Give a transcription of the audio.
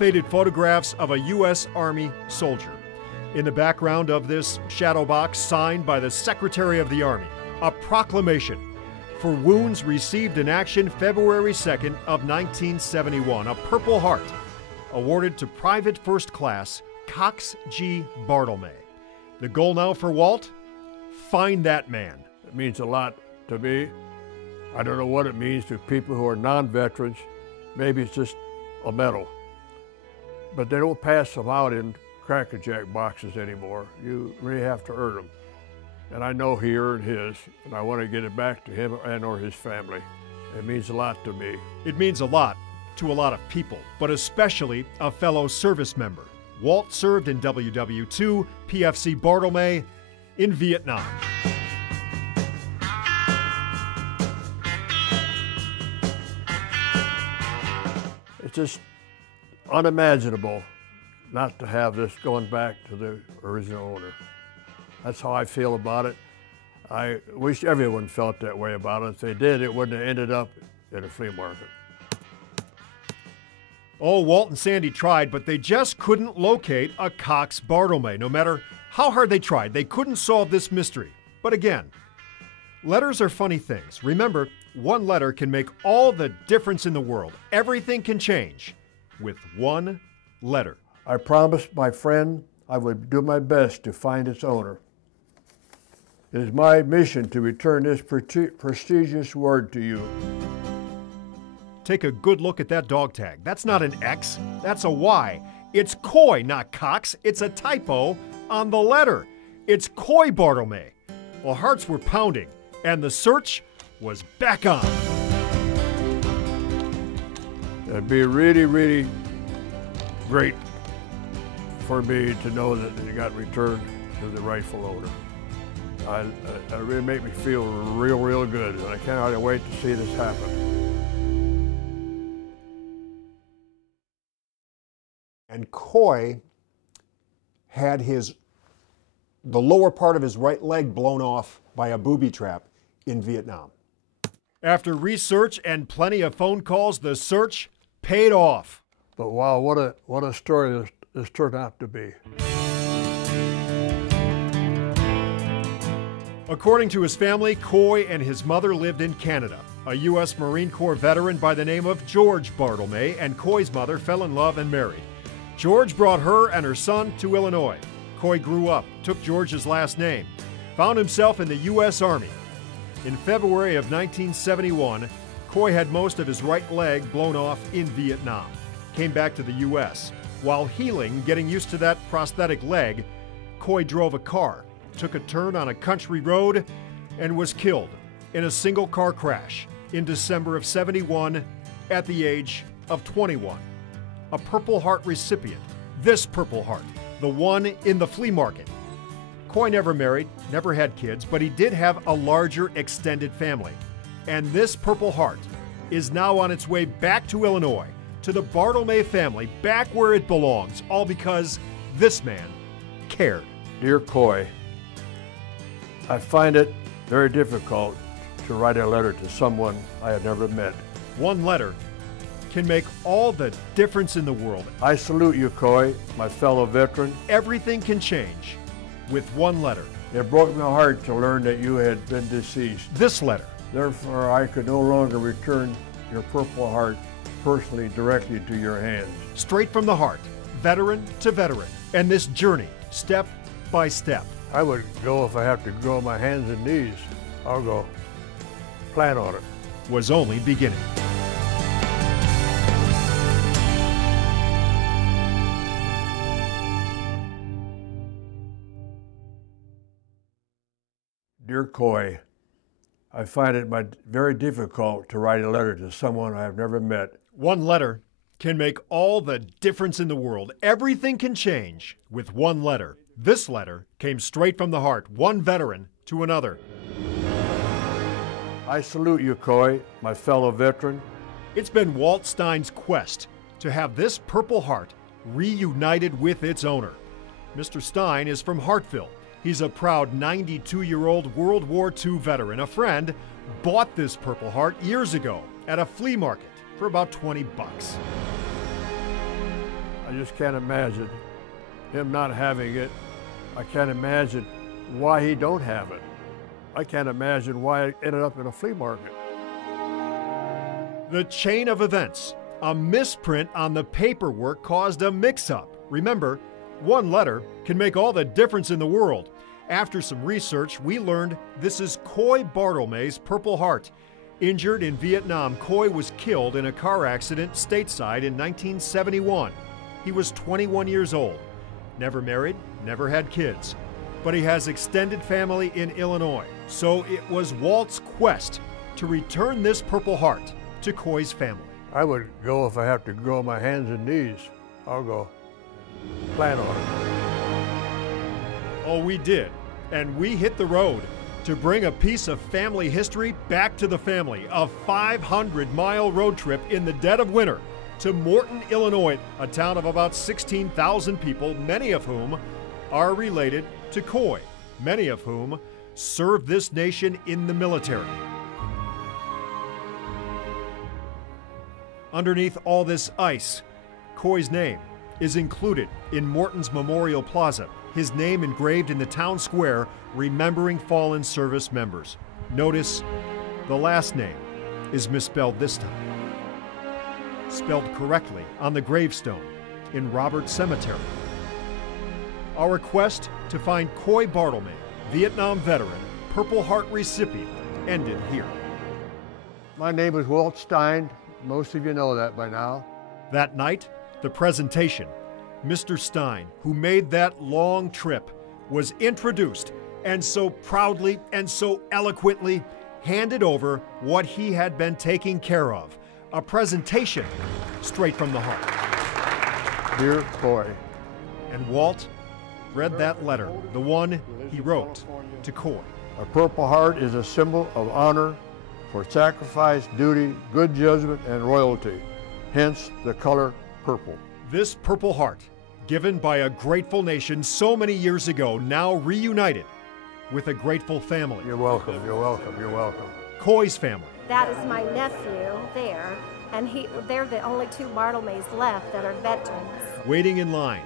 faded photographs of a U.S. Army soldier. In the background of this shadow box, signed by the Secretary of the Army, a proclamation for wounds received in action February 2nd of 1971, a Purple Heart awarded to Private First Class Cox G. Bartlemay. The goal now for Walt? Find that man. It means a lot to me. I don't know what it means to people who are non-veterans. Maybe it's just a medal. But they don't pass them out in Cracker Jack boxes anymore. You really have to earn them. And I know he earned his, and I want to get it back to him and or his family. It means a lot to me. It means a lot to a lot of people, but especially a fellow service member. Walt served in WW2 PFC Bartlemay in Vietnam. It's just unimaginable not to have this going back to the original owner. That's how I feel about it. I wish everyone felt that way about it. If they did, it wouldn't have ended up in a flea market. Oh, Walt and Sandy tried, but they just couldn't locate a Cox Bartlemay. No matter how hard they tried, they couldn't solve this mystery. But again, letters are funny things. Remember, one letter can make all the difference in the world. Everything can change with one letter. I promised my friend I would do my best to find its owner. It is my mission to return this prestigious word to you. Take a good look at that dog tag. That's not an X, that's a Y. It's Coy, not Cox. It's a typo on the letter. It's Coy Bartlemay. Well, hearts were pounding, and the search was back on. It'd be really, really great for me to know that it got returned to the rightful owner. It really made me feel real good, and I can't wait to see this happen. And Coy had the lower part of his right leg blown off by a booby trap in Vietnam. After research and plenty of phone calls, the search paid off. But wow, what a story this turned out to be. According to his family, Coy and his mother lived in Canada. A U.S. Marine Corps veteran by the name of George Bartlemay and Coy's mother fell in love and married. George brought her and her son to Illinois. Coy grew up, took George's last name, found himself in the U.S. Army. In February of 1971, Coy had most of his right leg blown off in Vietnam. Came back to the U.S. While healing, getting used to that prosthetic leg, Coy drove a car, took a turn on a country road, and was killed in a single-car crash in December of '71 at the age of 21. A Purple Heart recipient, this Purple Heart, the one in the flea market. Coy never married, never had kids, but he did have a larger extended family. And this Purple Heart is now on its way back to Illinois, to the Bartlemay family, back where it belongs, all because this man cared. Dear Coy, I find it very difficult to write a letter to someone I have never met. One letter can make all the difference in the world. I salute you, Coy, my fellow veteran. Everything can change with one letter. It broke my heart to learn that you had been deceased. This letter. Therefore, I could no longer return your Purple Heart personally, directly to your hands. Straight from the heart, veteran to veteran, and this journey, step by step. I would go if I have to go on my hands and knees. I'll go. Plan on it. Was only beginning. Dear Coy, I find it very difficult to write a letter to someone I have never met. One letter can make all the difference in the world. Everything can change with one letter. This letter came straight from the heart, one veteran to another. I salute you, Coy, my fellow veteran. It's been Walt Stein's quest to have this Purple Heart reunited with its owner. Mr. Stein is from Hartville. He's a proud 92-year-old World War II veteran. A friend bought this Purple Heart years ago at a flea market for about 20 bucks. I just can't imagine him not having it. I can't imagine why he don't have it. I can't imagine why it ended up in a flea market. The chain of events. A misprint on the paperwork caused a mix-up. Remember, one letter can make all the difference in the world. After some research, we learned this is Coy Bartlemey's Purple Heart. Injured in Vietnam, Coy was killed in a car accident stateside in 1971. He was 21 years old. Never married, never had kids. But he has extended family in Illinois. So it was Walt's quest to return this Purple Heart to Coy's family. I would go if I have to go on my hands and knees. I'll go plan on it. Oh, we did. And we hit the road to bring a piece of family history back to the family. A 500-mile road trip in the dead of winter to Morton, Illinois, a town of about 16,000 people, many of whom are related to Coy, many of whom served this nation in the military. Underneath all this ice, Coy's name is included in Morton's Memorial Plaza, his name engraved in the town square, remembering fallen service members. Notice the last name is misspelled this time. Spelled correctly on the gravestone in Roberts Cemetery. Our quest to find Coy Bartlemey, Vietnam veteran, Purple Heart recipient, ended here. My name is Walt Stein. Most of you know that by now. That night, the presentation. Mr. Stein, who made that long trip, was introduced and so proudly and so eloquently handed over what he had been taking care of. A presentation straight from the heart. Dear Coy. And Walt read that letter, the one he wrote to Coy. A Purple Heart is a symbol of honor for sacrifice, duty, good judgment, and royalty, hence the color purple. This Purple Heart, given by a grateful nation so many years ago, now reunited with a grateful family. You're welcome, you're welcome, you're welcome. Coy's family. That is my nephew there, and they're the only two Bartlemeys left that are veterans. Waiting in line